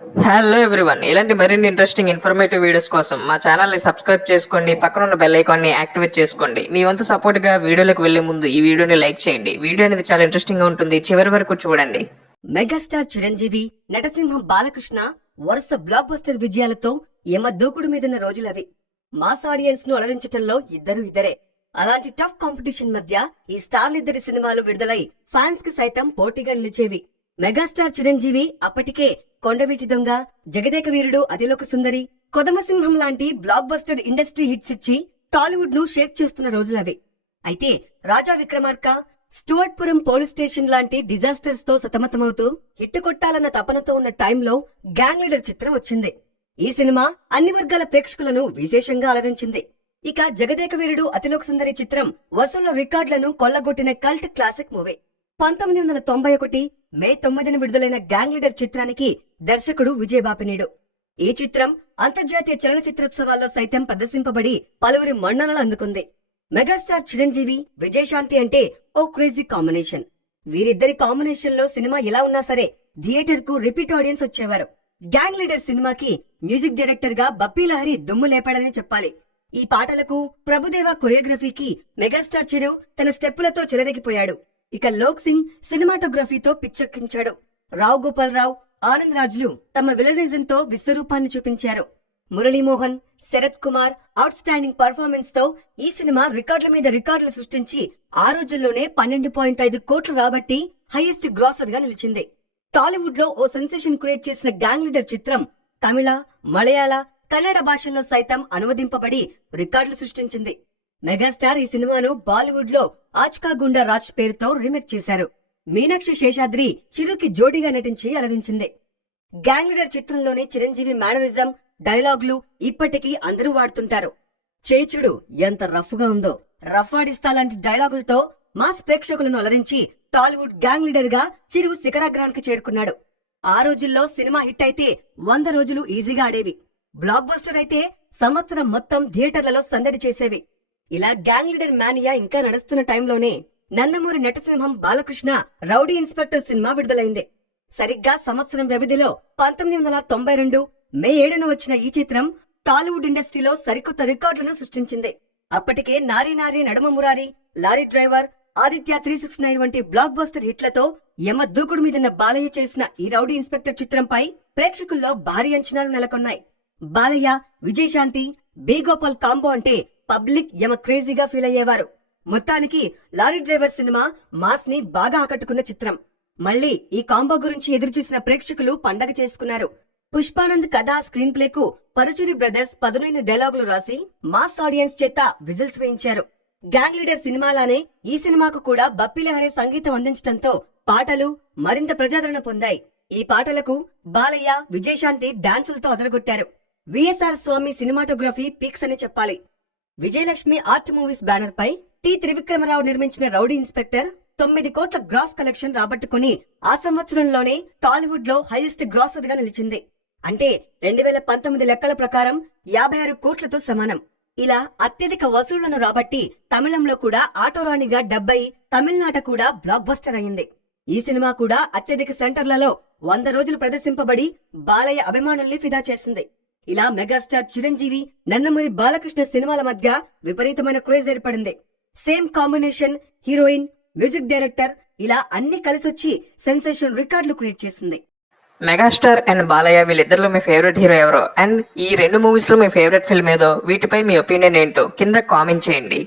Hello everyone, ఇలాంటి మరిన్ని interesting informative videos కోసం మా ఛానల్ని సబ్స్క్రైబ్ చేసుకోండి, పక్కన ఉన్న బెల్ ఐకాన్ని యాక్టివేట్ చేసుకోండి. మీ వంతు సపోర్ట్గా వీడియోలోకి వెళ్లే ముందు ఈ వీడియోని లైక్ చేయండి. వీడియో అనేది చాలా ఇంట్రెస్టింగ్ గా ఉంటుంది, చివరి వరకు చూడండి. మెగాస్టార్ చిరంజీవి, నటసింహం బాలకృష్ణ వరుస బ్లాక్ బస్టర్ విజయాలతో యమ దూకుడు మీదున్న రోజులవి. మాస్ ఆడియన్స్ ను అలరించటంలో ఇద్దరే. అలాంటి టఫ్ కాంపిటీషన్ మధ్య ఈ స్టార్లిద్దరి సినిమాలు విడుదలై ఫ్యాన్స్ కి సైతం పోటీగా నిలిచేవి. మెగాస్టార్ చిరంజీవి అప్పటికే కొండవీటి దొంగ, జగదేక వీరుడు, అతిలోక సుందరి, కొదమసింహం లాంటి బ్లాక్ బస్టర్ ఇండస్ట్రీ హిట్స్ ఇచ్చి టాలీవుడ్ ను షేక్ చేస్తున్న రోజులవి. అయితే రాజా విక్రమార్క, స్టూవర్ట్పురం పోలీస్ స్టేషన్ లాంటి డిజాస్టర్స్ తో సతమతమవుతూ హిట్ కొట్టాలన్న తపనతో ఉన్న టైంలో గ్యాంగ్ లీడర్ చిత్రం వచ్చింది. ఈ సినిమా అన్ని వర్గాల ప్రేక్షకులను విశేషంగా అలరించింది. ఇక జగదేక వీరుడు, అతిలోక సుందరి చిత్రం వసూళ్ల రికార్డులను కొల్లగొట్టిన కల్ట్ క్లాసిక్ మూవీ. 1991 మే 9న విడుదలైన గ్యాంగ్ లీడర్ చిత్రానికి దర్శకుడు విజయ్ బాపినీడు. ఈ చిత్రం అంతర్జాతీయ చలనచిత్రోత్సవాల్లో సైతం ప్రదర్శింపబడి పలువురి మన్ననలు అందుకుంది. మెగాస్టార్ చిరంజీవి, విజయశాంతి అంటే ఓ క్రేజీ కాంబినేషన్. వీరిద్దరి కాంబినేషన్ లో సినిమా ఎలా ఉన్నా సరే థియేటర్ కు రిపీట్ ఆడియన్స్ వచ్చేవారు. గ్యాంగ్ లీడర్ సినిమాకి మ్యూజిక్ డైరెక్టర్ గా బప్పీ లహరి దుమ్ము లేపాడని చెప్పాలి. ఈ పాటలకు, ప్రభుదేవా కొరియోగ్రఫీకి మెగాస్టార్ చిరు తన స్టెప్పులతో చెలరేగిపోయాడు. ఇక లోక్ సింగ్ సినిమాటోగ్రఫీతో పిచ్చెక్కించాడు. రావు గోపాలరావు, ఆనంద్ రాజులు తమ విలనిజం తో విశ్వరూపాన్ని చూపించారు. Murali Mohan, Sarath Kumar outstanding performance తో ఈ సినిమా రికార్డుల మీద రికార్డులు సృష్టించి ఆ రోజుల్లోనే 12.5 కోట్లు రాబట్టి హైయెస్ట్ గ్రాసర్ గా నిలిచింది. టాలీవుడ్ లో ఓ సెన్సేషన్ క్రియేట్ చేసిన గ్యాంగ్ లీడర్ చిత్రం తమిళ, మలయాళ, కన్నడ భాషల్లో సైతం అనువదింపబడి రికార్డులు సృష్టించింది. మెగాస్టార్ ఈ సినిమాను బాలీవుడ్ లో ఆచ్కా గుండా రాజ్ పేరుతో రీమేక్ చేశారు. మీనాక్షి శేషాద్రి చిరుకి జోడీగా నటించి అలరించింది. గ్యాంగ్ లీడర్ చిత్రంలోని చిరంజీవి మేనరిజం, డైలాగులు ఇప్పటికీ అందరూ వాడుతుంటారు. చేచుడు ఎంత రఫ్ గా ఉందో, రఫ్ ఆడిస్తా లాంటి డైలాగులతో మాస్ ప్రేక్షకులను అలరించి టాలీవుడ్ గ్యాంగ్ లీడర్ గా చిరు శిఖరాగ్రహానికి చేరుకున్నాడు. ఆ రోజుల్లో సినిమా హిట్ అయితే 100 రోజులు ఈజీగా ఆడేవి. బ్లాక్ బస్టర్ అయితే సంవత్సరం మొత్తం థియేటర్లలో సందడి చేసేవి. ఇలా గ్యాంగ్ లీడర్ మానియా ఇంకా నడుస్తున్న టైంలోనే నందమూరి నటసింహం బాలకృష్ణ రౌడీ ఇన్స్పెక్టర్ సినిమా విడుదలైంది. సరిగ్గా సంవత్సరం వ్యవధిలో 1992 మే 7న వచ్చిన ఈ చిత్రం టాలీవుడ్ ఇండస్ట్రీలో సరికొత్త రికార్డులను సృష్టించింది. అప్పటికే నారీ నారీ, నడుమ మురారి, లారీ డ్రైవర్, ఆదిత్య 369 వంటి బ్లాక్ బస్టర్ హిట్లతో యమ దూకుడు మీదున్న బాలయ్య చేసిన ఈ రౌడీ ఇన్స్పెక్టర్ చిత్రంపై ప్రేక్షకుల్లో భారీ అంచనాలు నెలకొన్నాయి. బాలయ్య, విజయశాంతి, బి గోపాల్ కాంబో అంటే పబ్లిక్ యమ క్రేజీగా ఫీల్ అయ్యేవారు. మొత్తానికి లారీ డ్రైవర్ సినిమా మాస్ ని బాగా ఆకట్టుకున్న చిత్రం. మళ్లీ ఈ కాంబో గురించి ఎదురుచూసిన ప్రేక్షకులు పండగ చేసుకున్నారు. పుష్పానంద్ కథ, స్క్రీన్ ప్లేకు పరుచూరి బ్రదర్స్ పదునైన డైలాగులు రాసి మాస్ ఆడియన్స్ చేత విజిల్స్ వేయించారు. గ్యాంగ్ లీడర్ సినిమాలానే ఈ సినిమాకు కూడా బప్పీ లహరి సంగీతం అందించడంతో పాటలు మరింత ప్రజాదరణ పొందాయి. ఈ పాటలకు బాలయ్య, విజయశాంతి డాన్సులతో అదరగొట్టారు. విఎస్ఆర్ స్వామి సినిమాటోగ్రఫీ పీక్స్ అని చెప్పాలి. విజయలక్ష్మి ఆర్ట్ మూవీస్ బ్యానర్ పై టి త్రివిక్రమరావు నిర్మించిన రౌడీ ఇన్స్పెక్టర్ 9 కోట్ల గ్రాస్ కలెక్షన్ రాబట్టుకుని ఆ సంవత్సరంలోనే టాలీవుడ్ లో హైయెస్ట్ గ్రాసర్ గా నిలిచింది. అంటే 2019 లెక్కల ప్రకారం 56 కోట్లతో సమానం. ఇలా అత్యధిక వసూళ్లను రాబట్టి తమిళంలో కూడా ఆటోరాణిగా 70, తమిళనాట కూడా బ్లాక్ బస్టర్ అయింది. ఈ సినిమా కూడా అత్యధిక సెంటర్లలో 100 రోజులు ప్రదర్శింపబడి బాలయ్య అభిమానుల్ని ఫిదా చేసింది. ఇలా మెగాస్టార్ చిరంజీవి, నందమూరి బాలకృష్ణ సినిమాల మధ్య విపరీతమైన క్రేజ్ ఏర్పడింది. Same combination, heroine, music director ఇలా అన్ని కలిసొచ్చి సెన్సేషన్ రికార్డులు క్రియేట్ చేసింది. మెగాస్టార్ అండ్ బాలయ్య వీళ్ళిద్దరిలో మీ ఫేవరెట్ హీరో ఎవరో, అండ్ ఈ 2 మూవీస్ లో మీ ఫేవరెట్ ఫిల్మ్ ఏదో, వీటిపై మీ ఒపీనియన్ ఏంటో కింద కామెంట్ చేయండి.